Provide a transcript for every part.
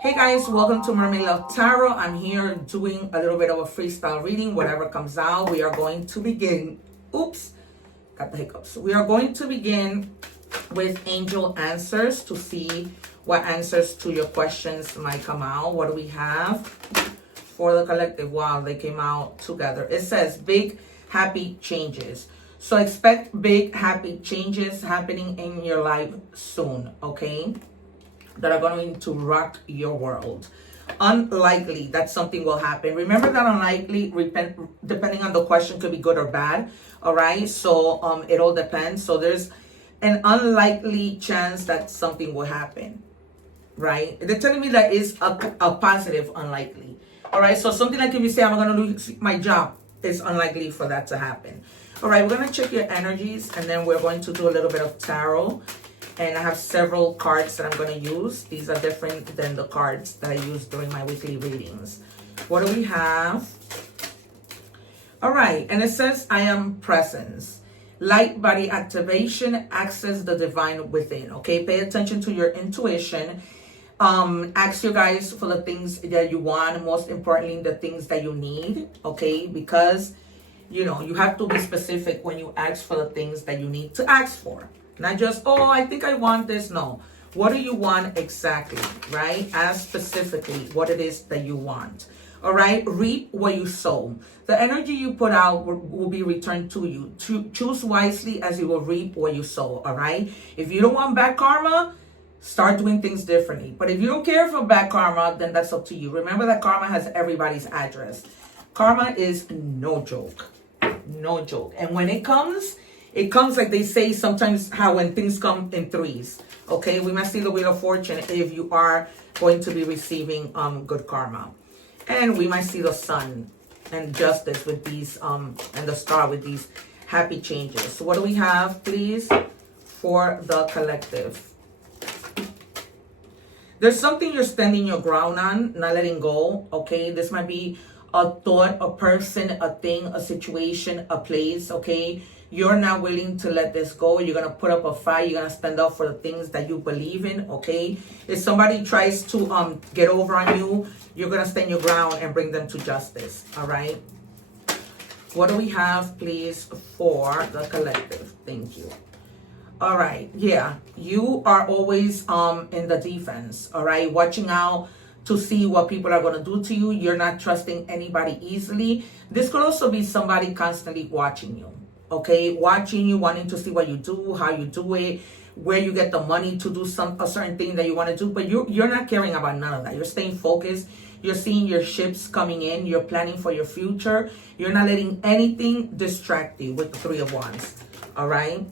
Hey guys, welcome to Mermaid Love Tarot. I'm here doing a little bit of a freestyle reading. Whatever comes out, we are going to begin. Oops, got the hiccups. We are going to begin with angel answers to see what answers to your questions might come out. What do we have for the collective? Wow, they came out together. It says big happy changes. So expect big happy changes happening in your life soon, okay? That are going to rock your world. Unlikely that something will happen. Remember that unlikely, depending on the question, could be good or bad. All right, so it all depends. So there's an unlikely chance that something will happen, right? They're telling me that is a positive unlikely. All right, so something like if you say I'm going to lose my job, it's unlikely for that to happen. All right, we're going to check your energies, and then we're going to do a little bit of tarot. And I have several cards that I'm going to use. These are different than the cards that I use during my weekly readings. What do we have? All right. And it says, I am presence. Light body activation. Access the divine within. Okay. Pay attention to your intuition. Ask you guys for the things that you want. Most importantly, the things that you need. Okay. Because, you know, you have to be specific when you ask for the things that you need to ask for. Not just, oh, I think I want this. No. What do you want exactly, right? Ask specifically what it is that you want. All right? Reap what you sow. The energy you put out will be returned to you. Choose wisely as you will reap what you sow. All right? If you don't want bad karma, start doing things differently. But if you don't care for bad karma, then that's up to you. Remember that karma has everybody's address. Karma is no joke. No joke. And when it comes like they say sometimes how when things come in threes. Okay, we must see the Wheel of Fortune if you are going to be receiving good karma. And we might see the Sun and Justice with these and the Star with these happy changes. So what do we have, please, for the collective? There's something you're standing your ground on, not letting go. Okay, this might be a thought, a person, a thing, a situation, a place. Okay, you're not willing to let this go. You're going to put up a fight. You're going to stand up for the things that you believe in, okay? If somebody tries to get over on you, you're going to stand your ground and bring them to justice, all right? What do we have, please, for the collective? Thank you. All right, yeah, you are always in the defense, all right? Watching out to see what people are going to do to you. You're not trusting anybody easily. This could also be somebody constantly watching you. Okay, watching you, wanting to see what you do, how you do it, where you get the money to do a certain thing that you want to do, but you're not caring about none of that. You're staying focused. You're seeing your ships coming in. You're planning for your future. You're not letting anything distract you with the Three of Wands. All right.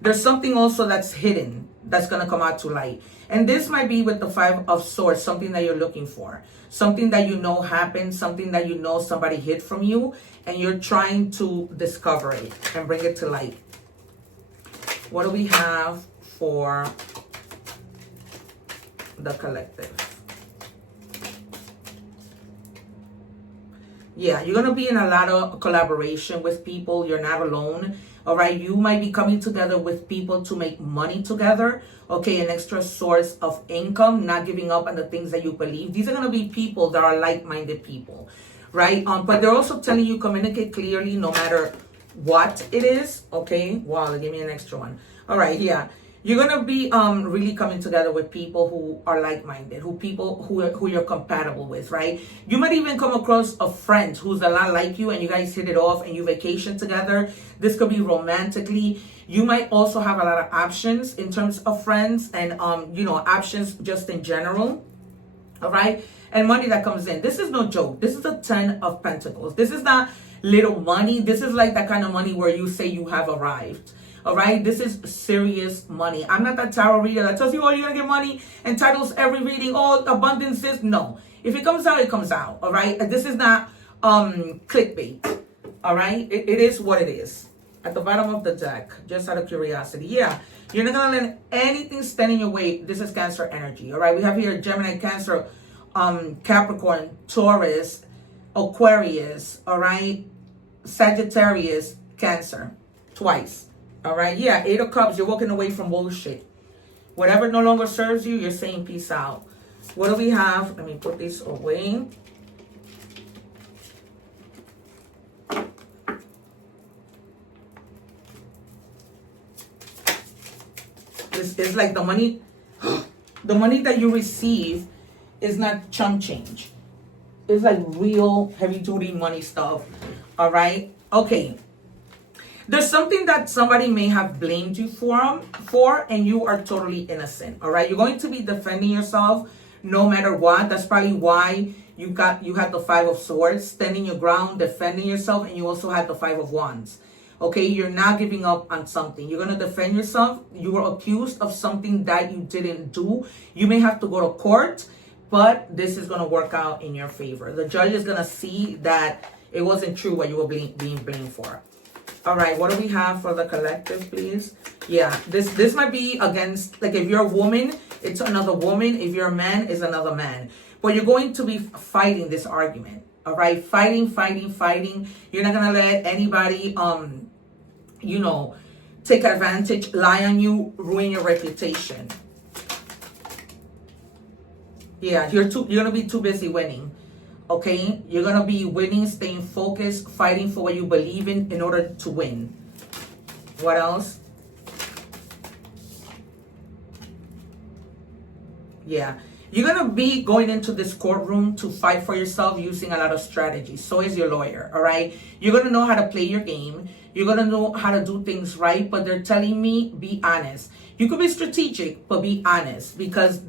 There's something also that's hidden that's going to come out to light. And this might be with the Five of Swords, something that you're looking for. Something that you know happened, something that you know somebody hid from you, and you're trying to discover it and bring it to light. What do we have for the collective? Yeah, you're going to be in a lot of collaboration with people. You're not alone. All right, you might be coming together with people to make money together. Okay, an extra source of income, not giving up on the things that you believe. These are going to be people that are like-minded people, right? But they're also telling you communicate clearly no matter what it is. Okay, wow, they gave me an extra one. All right, yeah. You're going to be really coming together with people who are like-minded, who you're compatible with, right? You might even come across a friend who's a lot like you and you guys hit it off and you vacation together. This could be romantically. You might also have a lot of options in terms of friends and, options just in general, all right? And money that comes in. This is no joke. This is a 10 of Pentacles. This is not little money. This is like that kind of money where you say you have arrived. All right, this is serious money. I'm not that tarot reader that tells you, oh, you're gonna get money and titles every reading. Oh, abundance is no. If it comes out, it comes out. All right, this is not clickbait. All right, it is what it is. At the bottom of the deck, just out of curiosity, yeah, you're not gonna let anything stand in your way. This is Cancer energy. All right, we have here Gemini, Cancer, Capricorn, Taurus, Aquarius. All right, Sagittarius, Cancer, twice. All right, yeah, 8 of Cups, you're walking away from bullshit. Whatever no longer serves you, you're saying peace out. What do we have? Let me put this away. It's like the money, the money that you receive is not chump change. It's like real heavy duty money stuff. All right. Okay. There's something that somebody may have blamed you for, and you are totally innocent. All right. You're going to be defending yourself no matter what. That's probably why you had the Five of Swords, standing your ground, defending yourself, and you also had the Five of Wands. Okay, you're not giving up on something. You're going to defend yourself. You were accused of something that you didn't do. You may have to go to court, but this is going to work out in your favor. The judge is going to see that it wasn't true what you were being blamed for. All right, what do we have for the collective, please? Yeah, this might be against, like if you're a woman, it's another woman. If you're a man, it's another man. But you're going to be fighting this argument. All right, fighting. You're not going to let anybody, you know, take advantage, lie on you, ruin your reputation. Yeah, you're going to be too busy winning. Okay, you're going to be winning, staying focused, fighting for what you believe in order to win. What else? Yeah. You're going to be going into this courtroom to fight for yourself using a lot of strategy. So is your lawyer, all right? You're going to know how to play your game. You're going to know how to do things right, but they're telling me be honest. You could be strategic, but be honest because,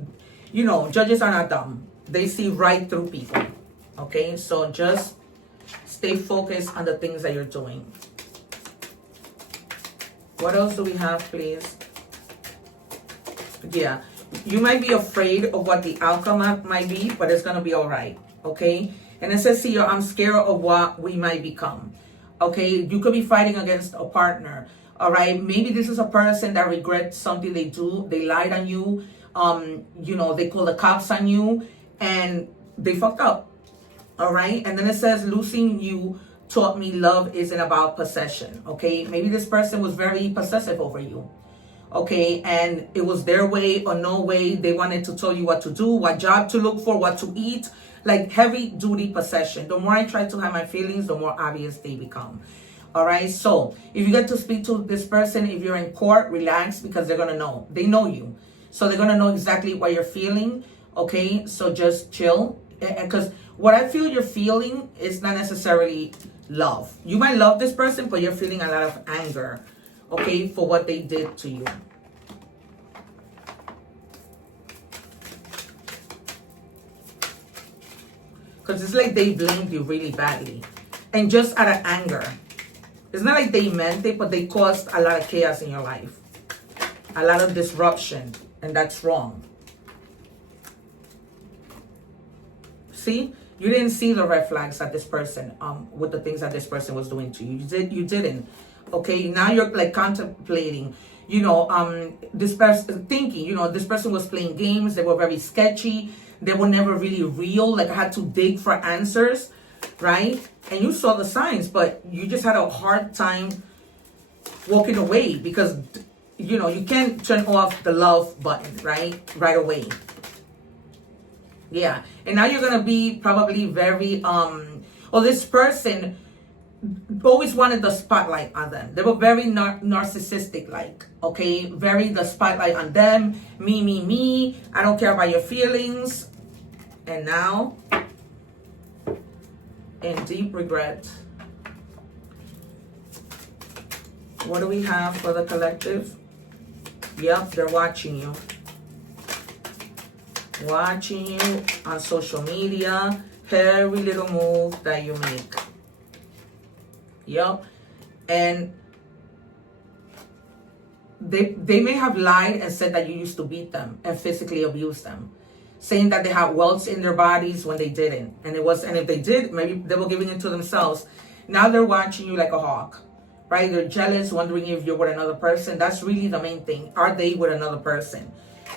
you know, judges are not dumb. They see right through people, okay? So just stay focused on the things that you're doing. What else do we have, please? Yeah. You might be afraid of what the outcome might be, but it's going to be all right, okay? And it says here, I'm scared of what we might become, okay? You could be fighting against a partner, all right? Maybe this is a person that regrets something they do. They lied on you. You know, they called the cops on you, and they fucked up, all right? And then it says, losing you taught me love isn't about possession, okay? Maybe this person was very possessive over you. Okay, and it was their way or no way. They wanted to tell you what to do, what job to look for, what to eat, like heavy duty possession. The more I try to hide my feelings, the more obvious they become. All right, so if you get to speak to this person, if you're in court, relax because they're going to know. They know you. So they're going to know exactly what you're feeling. Okay, so just chill. Because what I feel you're feeling is not necessarily love. You might love this person, but you're feeling a lot of anger. Okay, for what they did to you. Because it's like they blamed you really badly. And just out of anger. It's not like they meant it, but they caused a lot of chaos in your life. A lot of disruption. And that's wrong. See? You didn't see the red flags that this person, with the things that this person was doing to you. You didn't. Okay, now you're like contemplating, you know, this person thinking, you know, this person was playing games. They were very sketchy. They were never really real. Like I had to dig for answers, right? And you saw the signs, but you just had a hard time walking away because, you know, you can't turn off the love button, right away. Yeah, and now you're gonna be probably very this person always wanted the spotlight on them. They were very narcissistic, like, okay, very the spotlight on them. Me. I don't care about your feelings. And now, in deep regret. What do we have for the collective? Yep, they're watching you. Watching you on social media. Every little move that you make. Yep. And they may have lied and said that you used to beat them and physically abuse them, saying that they had welts in their bodies when they didn't. And if they did, maybe they were giving it to themselves. Now they're watching you like a hawk, right? They're jealous, wondering if you're with another person. That's really the main thing. Are they with another person?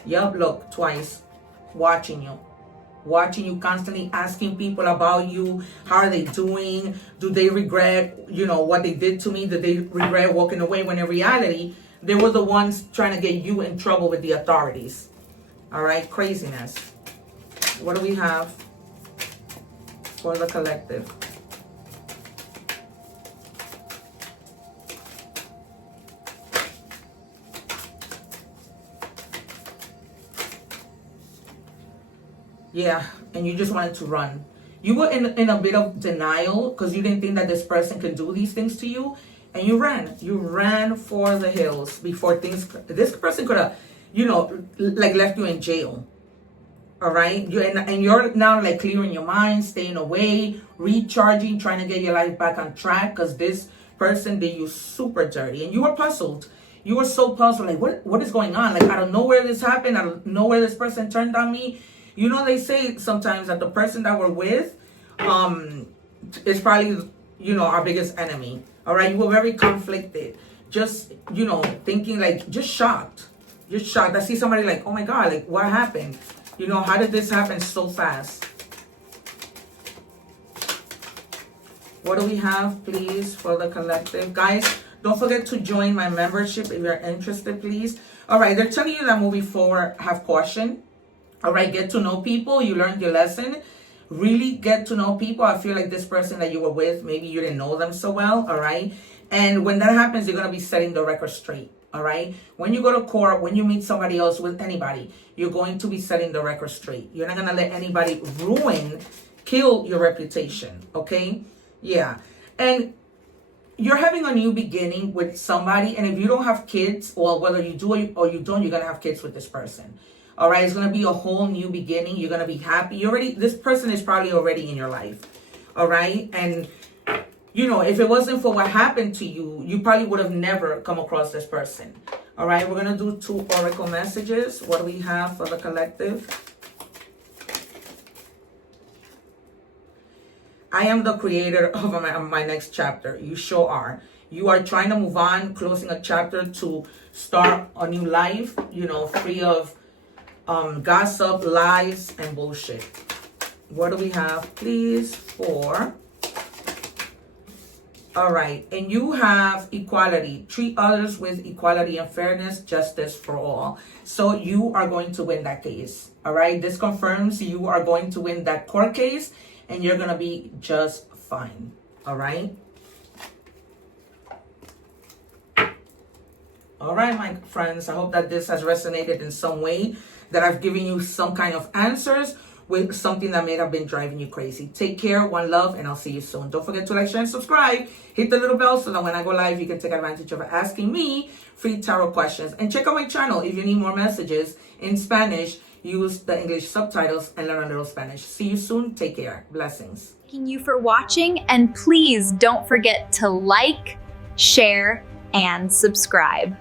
Yep, look, twice. Watching you, constantly asking people about you. How are they doing? Do they regret, you know, what they did to me? Did they regret walking away? When in reality, they were the ones trying to get you in trouble with the authorities. All right, craziness. What do we have for the collective? Yeah, and you just wanted to run. You were in a bit of denial because you didn't think that this person could do these things to you. And you ran. You ran for the hills before things... This person could have, you know, like left you in jail. All right? And you're now like clearing your mind, staying away, recharging, trying to get your life back on track because this person did you super dirty. And you were puzzled. You were so puzzled. Like, what is going on? Like, I don't know where this happened. I don't know where this person turned on me. You know, they say sometimes that the person that we're with is probably, you know, our biggest enemy. All right. You were very conflicted. Just, you know, thinking like just shocked. Just shocked. I see somebody like, oh my God, like what happened? You know, how did this happen so fast? What do we have, please, for the collective? Guys, don't forget to join my membership if you're interested, please. All right. They're telling you that moving forward, have caution. All right, get to know people. You learned your lesson. Really get to know people. I feel like this person that you were with, maybe you didn't know them so well. All right. And when that happens, you're going to be setting the record straight. All right. When you go to court, when you meet somebody else with anybody, you're going to be setting the record straight. You're not going to let anybody kill your reputation. Okay. Yeah. And you're having a new beginning with somebody. And if you don't have kids, or whether you do or you don't, you're going to have kids with this person. All right, it's going to be a whole new beginning. You're going to be happy. This person is probably already in your life. All right. And, you know, if it wasn't for what happened to you, you probably would have never come across this person. All right. We're going to do 2 oracle messages. What do we have for the collective? I am the creator of my next chapter. You sure are. You are trying to move on, closing a chapter to start a new life, you know, free of gossip, lies, and bullshit. What do we have, please, for... All right. And you have equality. Treat others with equality and fairness, justice for all. So you are going to win that case. All right. This confirms you are going to win that court case and you're going to be just fine. All right. All right, my friends. I hope that this has resonated in some way, that I've given you some kind of answers with something that may have been driving you crazy. Take care, one love, and I'll see you soon. Don't forget to like, share, and subscribe. Hit the little bell so that when I go live, you can take advantage of asking me free tarot questions. And check out my channel if you need more messages in Spanish. Use the English subtitles and learn a little Spanish. See you soon. Take care. Blessings. Thank you for watching, and please don't forget to like, share, and subscribe.